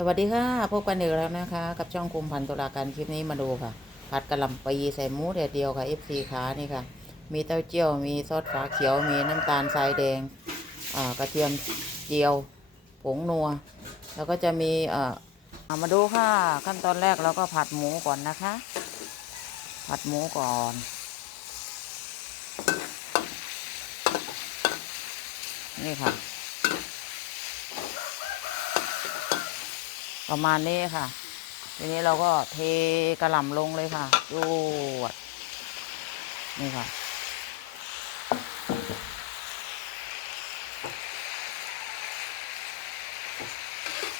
สวัสดีค่ะ พบกันอีกแล้วนะคะ กับช่องคุมพันตุลาการคลิปนี้มาดูค่ะ ผัดกะหล่ำปีใส่หมูแดดเดียวค่ะ FC ขานี่ค่ะ มีเต้าเจี้ยว มีซอสฝาเขียว มีน้ำตาลทรายแดงกระเทียมเจียว ผงนัว แล้วก็จะมีเอ่อเอามาดูค่ะ ขั้นตอนแรกเราก็ผัดหมูก่อนนะคะ ผัดหมูก่อนนี่ค่ะ ประมาณนี้ค่ะ ทีนี้เราก็เทกระหล่ำลงเลยค่ะยวดนี่ค่ะ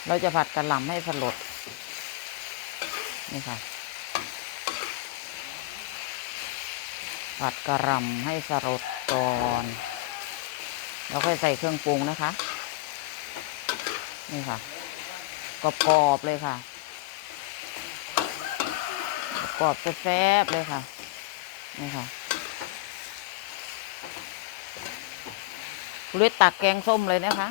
เราจะผัดกระหล่ำให้สลดนี่ค่ะ ผัดกระหล่ำให้สลดก่อนแล้วค่อยใส่เครื่องปรุงนะคะ นี่ค่ะ กรอบๆเลยค่ะ กรอบแซ่บเลยค่ะ นี่ค่ะลุยตักแกงส้มเลยนะคะ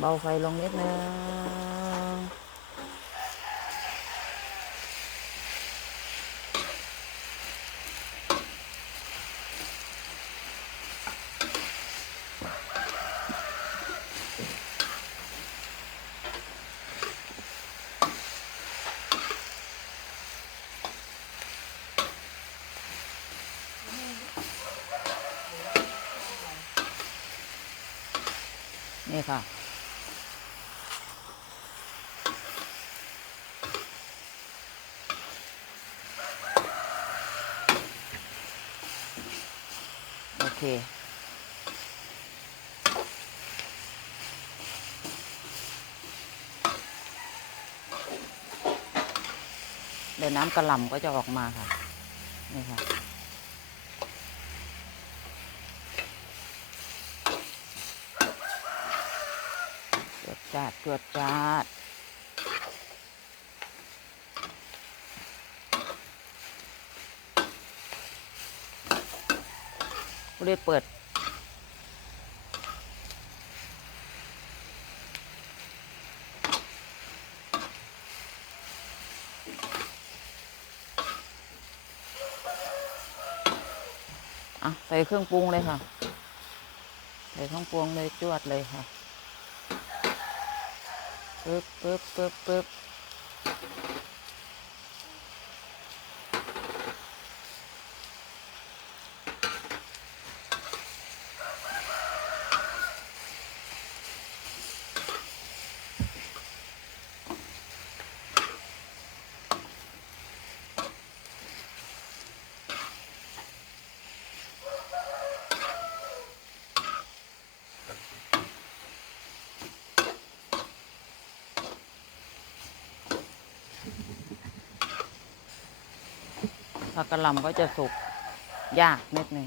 เบาไฟลงนิดนึงนี่ค่ะ เค เดี๋ยวน้ำกระหล่ำก็จะออกมาค่ะ นี่ค่ะจวดจาดจวดจาด เรียกเปิด อะ ใส่เครื่องปรุงเลยค่ะ ใส่เครื่องปรุงเลยจวดเลยค่ะปึ๊บปึ๊บปึ๊บปึ๊บ ผักกะหล่ำก็จะสุกยากนิดนึง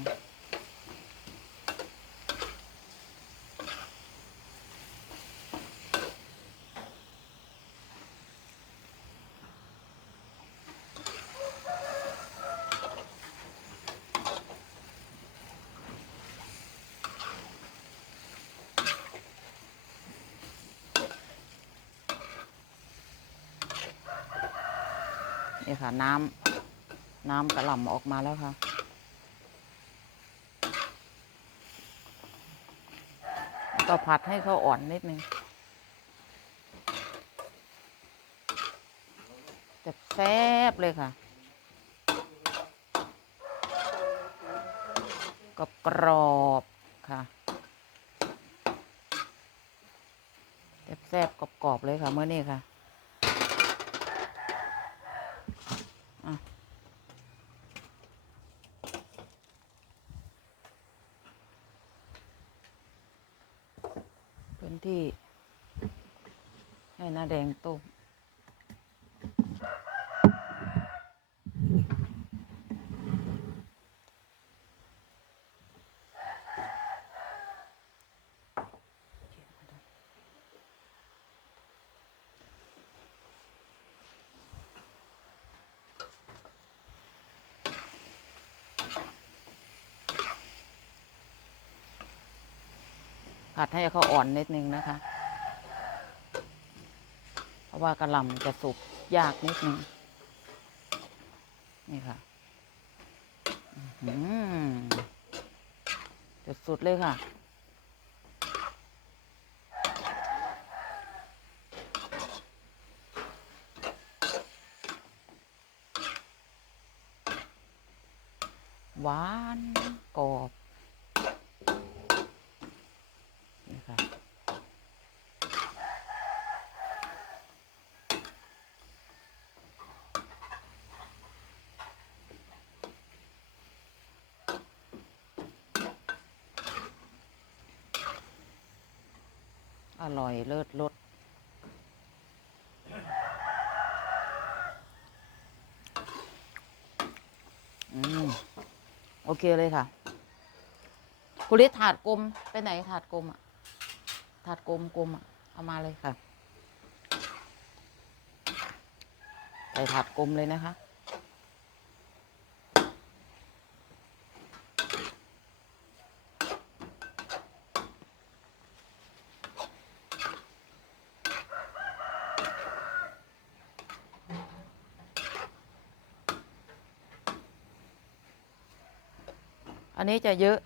นี่ค่ะน้ำ น้ำกระหล่ำออกมาแล้วค่ะ ก็ผัดให้เขาอ่อนนิดนึงจะแซ่บเลยค่ะกรอบกรอบค่ะแซ่บกรอบเลยค่ะเมื่อนี้ค่ะ ที่ให้หน้าแดงต้ม ผัดให้เขาอ่อนนิดนึงนะคะ เพราะว่ากระหล่ำจะสุกยากนิดนึง นี่ค่ะอือหือจะสุดเลยค่ะหวานกรอบนี่ค่ะ อร่อยเลิศรสอืม โอเคเลยค่ะคุณลิศถาดกลมไปไหนถาดกลมอะ ถาดกลมกลมอะ เอามาเลยค่ะ ใส่ถาดกลมเลยนะคะ อันนี้จะเยอะ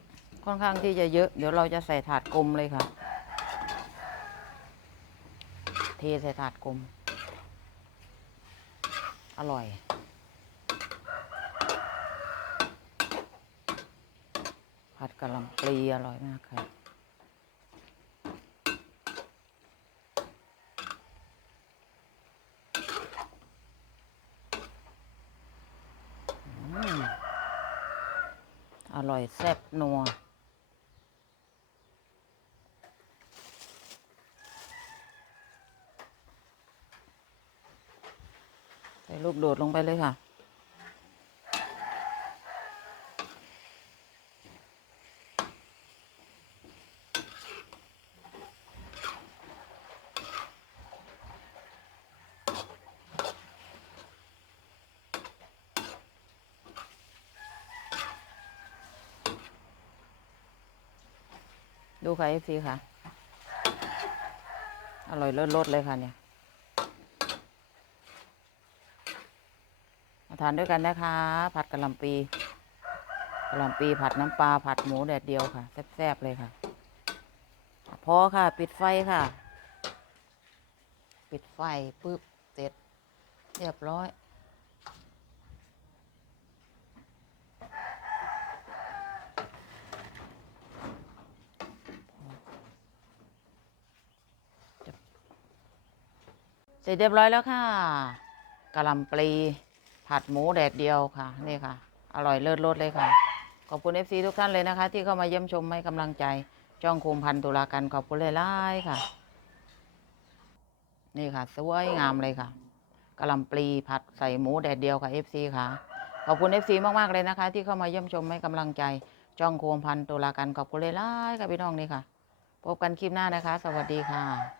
ค่อนข้างที่จะเยอะ เดี๋ยวเราจะใส่ถาดกลมเลยค่ะ เทใส่ถาดกลม อร่อย ผัดกะหล่ำปลีอร่อยมากค่ะ อืม อร่อยแซ่บนัว ใส่ลูกโดดลงไปเลยค่ะ ดูค่ะเอฟซีค่ะ อร่อยเลิศรสเลยค่ะเนี่ยมาทานด้วยกันนะคะ ผัดกะหล่ำปีกะหล่ำปีผัดน้ำปลาผัดหมูแดดเดียวค่ะ แซ่บๆเลยค่ะ พอค่ะ ปิดไฟค่ะ ปิดไฟปุ๊บเสร็จ เรียบร้อย สร็จเรียบร้อยแล้วค่ะกะหล่ำปลีผัดหมูแดดเดียวค่ะนี่ค่ะ อร่อยเลิศรสเลยค่ะ ขอบคุณเอฟซีทุกท่านเลยนะคะ ที่เข้ามาเยี่ยมชมให้กำลังใจจ้องคุมพันตุลากันขอบคุณหลายๆค่ะ นี่ค่ะ สวยงามเลยค่ะกะหล่ำปลีผัดใส่หมูแดดเดียวค่ะเอฟซีค่ะขอบคุณเอฟซีมากเลยนะคะ ที่เข้ามาเยี่ยมชมให้กำลังใจจ้องคุมพันตุลากันขอบคุณหลายๆค่ะพี่น้องนี่ค่ะ พบกันคลิปหน้านะคะ สวัสดีค่ะ